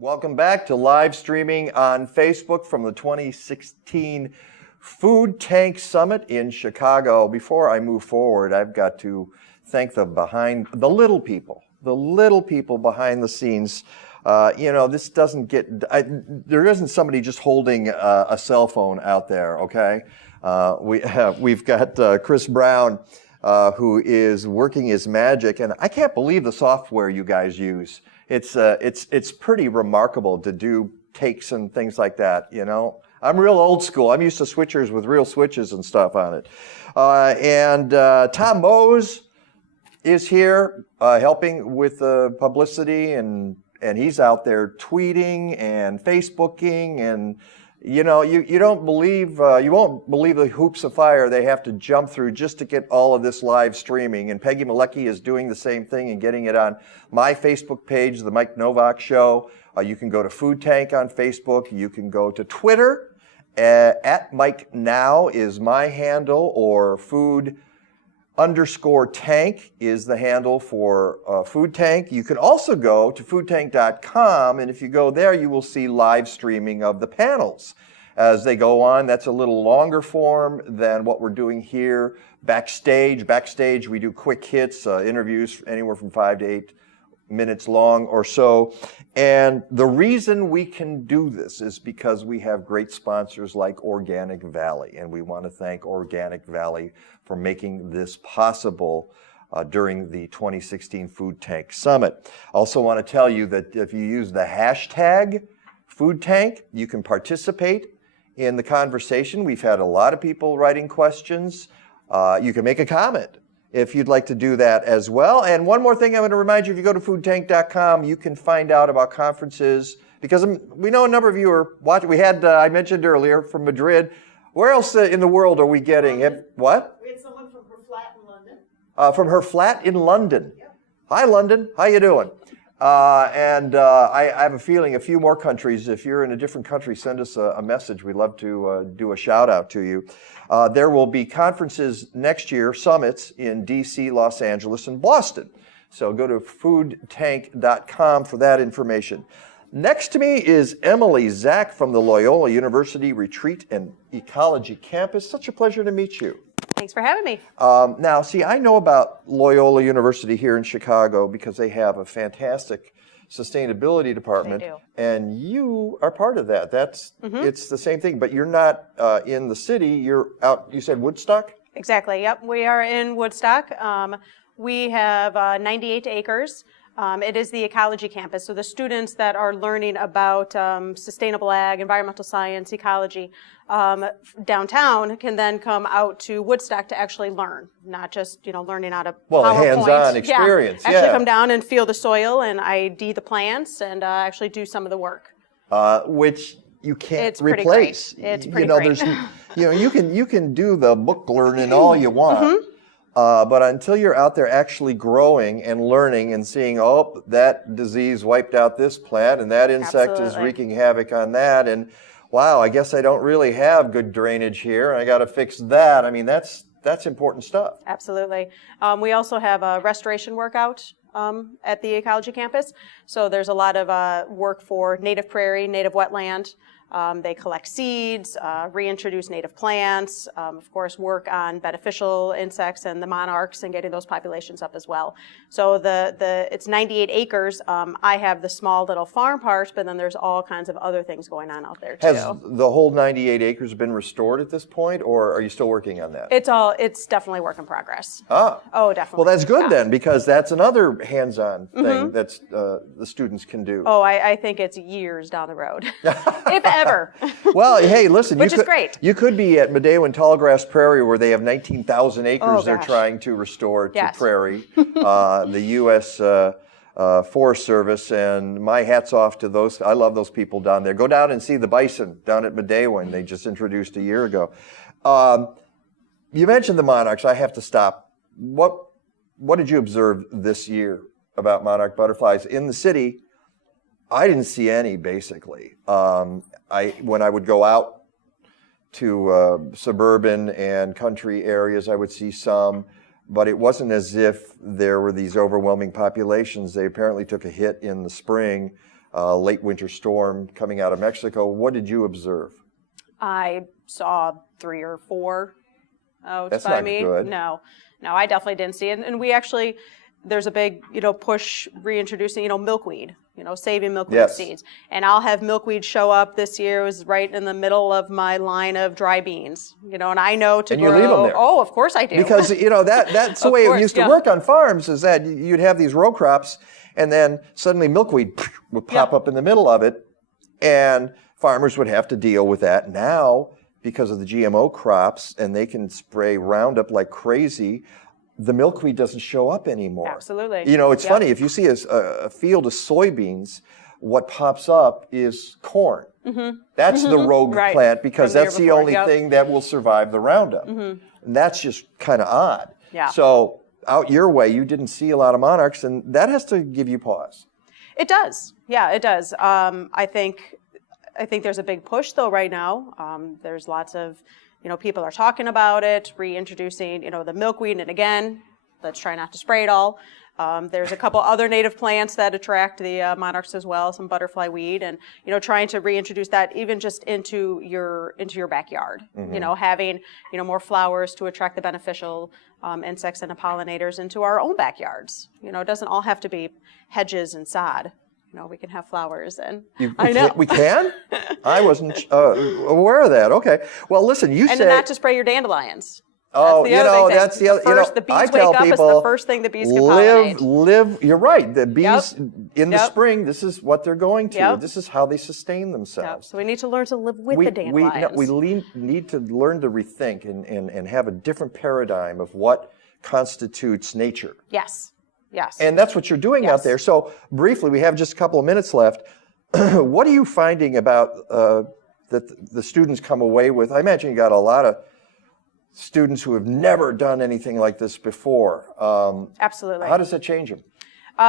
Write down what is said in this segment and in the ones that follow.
Welcome back to live streaming on Facebook from the 2016 Food Tank Summit in Chicago. Before I move forward, I've got to thank the little people behind the scenes. This doesn't get, there isn't somebody just holding a cell phone out there, okay? We've got Chris Brown, who is working his magic, and I can't believe the software you guys use. It's pretty remarkable to do takes and things like that, you know. I'm real old school. I'm used to switchers with real switches and stuff on it. Tom Mose is here helping with the publicity, and he's out there tweeting and Facebooking, and you won't believe the hoops of fire they have to jump through just to get all of this live streaming. And Peggy Malecki is doing the same thing and getting it on my Facebook page, The Mike Novak Show. You can go to Food Tank on Facebook. You can go to Twitter. At Mike Now is my handle, or food_tank is the handle for Food Tank. You can also go to foodtank.com, and if you go there, you will see live streaming of the panels as they go on. That's a little longer form than what we're doing here. Backstage, we do quick hits, interviews anywhere from 5 to 8 minutes long or so. And the reason we can do this is because we have great sponsors like Organic Valley, and we want to thank Organic Valley for making this possible during the 2016 Food Tank Summit. Also want to tell you that if you use the hashtag Food Tank, you can participate in the conversation. We've had a lot of people writing questions. You can make a comment if you'd like to do that as well. And one more thing I'm going to remind you, if you go to foodtank.com, you can find out about conferences, because we know a number of you are watching. We had, I mentioned earlier, from Madrid. Where else in the world are we getting? What? We had someone from her flat in London. From her flat in London. Yep. Hi, London. How you doing? I have a feeling a few more countries. If you're in a different country, send us a message. We'd love to do a shout out to you. There will be conferences next year, summits in DC, Los Angeles, and Boston. So go to foodtank.com for that information. Next to me is Emily Zack from the Loyola University Retreat and Ecology Campus. Such a pleasure to meet you. Thanks for having me. Now, see, I know about Loyola University here in Chicago because they have a fantastic sustainability department. They do. And you are part of that. It's the same thing, but you're not in the city. You're out, you said Woodstock? Exactly, yep. We are in Woodstock. We have 98 acres. It is the ecology campus, so the students that are learning about sustainable ag, environmental science, ecology, downtown can then come out to Woodstock to actually learn, not just learning out of PowerPoint. Hands-on experience. Yeah, actually come down and feel the soil and ID the plants and actually do some of the work. Which you can't It's pretty replace. great. It's pretty great. You can do the book learning all you want. But until you're out there actually growing and learning and seeing, oh, that disease wiped out this plant and that insect is wreaking havoc on that, and wow, I guess I don't really have good drainage here and I got to fix that. I mean, that's important stuff. Absolutely. We also have a restoration workout at the ecology campus. So there's a lot of work for native prairie, native wetland. They collect seeds, reintroduce native plants, of course work on beneficial insects and the monarchs and getting those populations up as well. So it's 98 acres. I have the small little farm part, but then there's all kinds of other things going on out there too. Has the whole 98 acres been restored at this point, or are you still working on that? It's definitely work in progress. Ah. Oh, definitely. Well, that's good then, because that's another hands-on thing that's the students can do. Oh, I think it's years down the road, if ever. Well, hey, listen. Which is great. You could be at Medewan Tallgrass Prairie, where they have 19,000 acres they're gosh. trying to restore to Yes. prairie. The U.S. Forest Service, and my hat's off to those. I love those people down there. Go down and see the bison down at Medewan. They just introduced a year ago. You mentioned the monarchs. I have to stop. What did you observe this year about monarch butterflies in the city? I didn't see any, basically. When I would go out to suburban and country areas, I would see some, but it wasn't as if there were these overwhelming populations. They apparently took a hit in the spring. late winter storm coming out of Mexico. What did you observe? I saw 3 or 4 out That's by not me. good. No, I definitely didn't see it. And we actually, there's a big, push reintroducing, milkweed, saving milkweed seeds. And I'll have milkweed show up this year. It was right in the middle of my line of dry beans, and I know to and grow. You leave them there. Oh, of course I do. Because, that's the way it used to work on farms, is that you'd have these row crops, and then suddenly milkweed would pop up in the middle of it, and farmers would have to deal with that. Now, because of the GMO crops, and they can spray Roundup like crazy, the milkweed doesn't show up anymore. Absolutely. It's funny, if you see a field of soybeans, what pops up is corn. That's the rogue plant, because that's the only thing that will survive the Roundup. And that's just kind of odd. Yeah. So out your way, you didn't see a lot of monarchs, and that has to give you pause. It does. Yeah, it does. I think there's a big push though right now. There's lots of, people are talking about it, reintroducing, the milkweed, and again, let's try not to spray it all. There's a couple other native plants that attract the monarchs as well, some butterfly weed, and trying to reintroduce that even just into your backyard. Having more flowers to attract the beneficial insects and the pollinators into our own backyards. It doesn't all have to be hedges and sod. We can have flowers, and I know we can. I wasn't aware of that. Okay. Well, listen, you and said not to spray your dandelions. Oh, That's the other thing. that's the other. The bees I wake tell up, people, it's the first thing the bees can pollinate. live. You're right. The bees in the Yep. spring. This is what they're going to. Yep. This is how they sustain themselves. So we need to learn to live with the dandelions. We need to learn to rethink and have a different paradigm of what constitutes nature. Yes. And that's what you're doing out there. So briefly, we have just a couple of minutes left. What are you finding about that the students come away with? I imagine you got a lot of students who have never done anything like this before. Absolutely. How does that change them?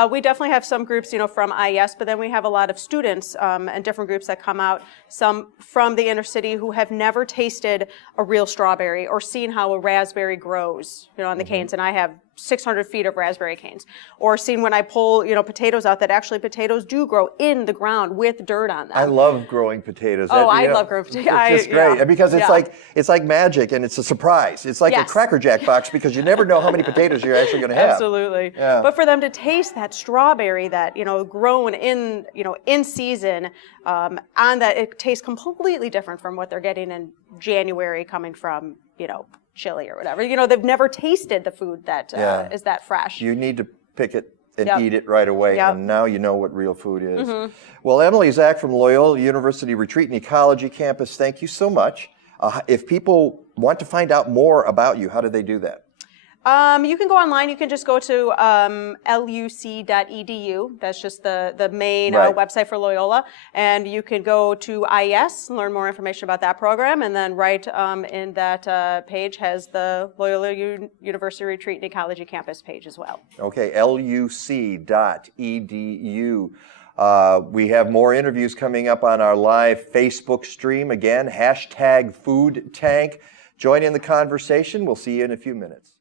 We definitely have some groups, from IES, but then we have a lot of students and different groups that come out, some from the inner city who have never tasted a real strawberry or seen how a raspberry grows, on the canes. And I have 600 feet of raspberry canes. Or seen when I pull, potatoes out, that actually potatoes do grow in the ground with dirt on them. I love growing potatoes. I love growing potatoes. It's just great because it's like magic, and it's a surprise. It's like a Cracker Jack box, because you never know how many potatoes you're actually going to have. Absolutely. Yeah. But for them to taste that strawberry that, grown in, in season, on that, it tastes completely different from what they're getting in January coming from, Chile or whatever. They've never tasted the food that is that fresh. You need to pick it and eat it right away, and now you know what real food is. Well, Emily, Zack from Loyola University Retreat and Ecology Campus, thank you so much. If people want to find out more about you, how do they do that? You can go online. You can just go to luc.edu. That's just the main website for Loyola. And you can go to IES and learn more information about that program. And then right in that page has the Loyola University Retreat and Ecology Campus page as well. Okay, luc.edu. We have more interviews coming up on our live Facebook stream. Again, #FoodTank. Join in the conversation. We'll see you in a few minutes.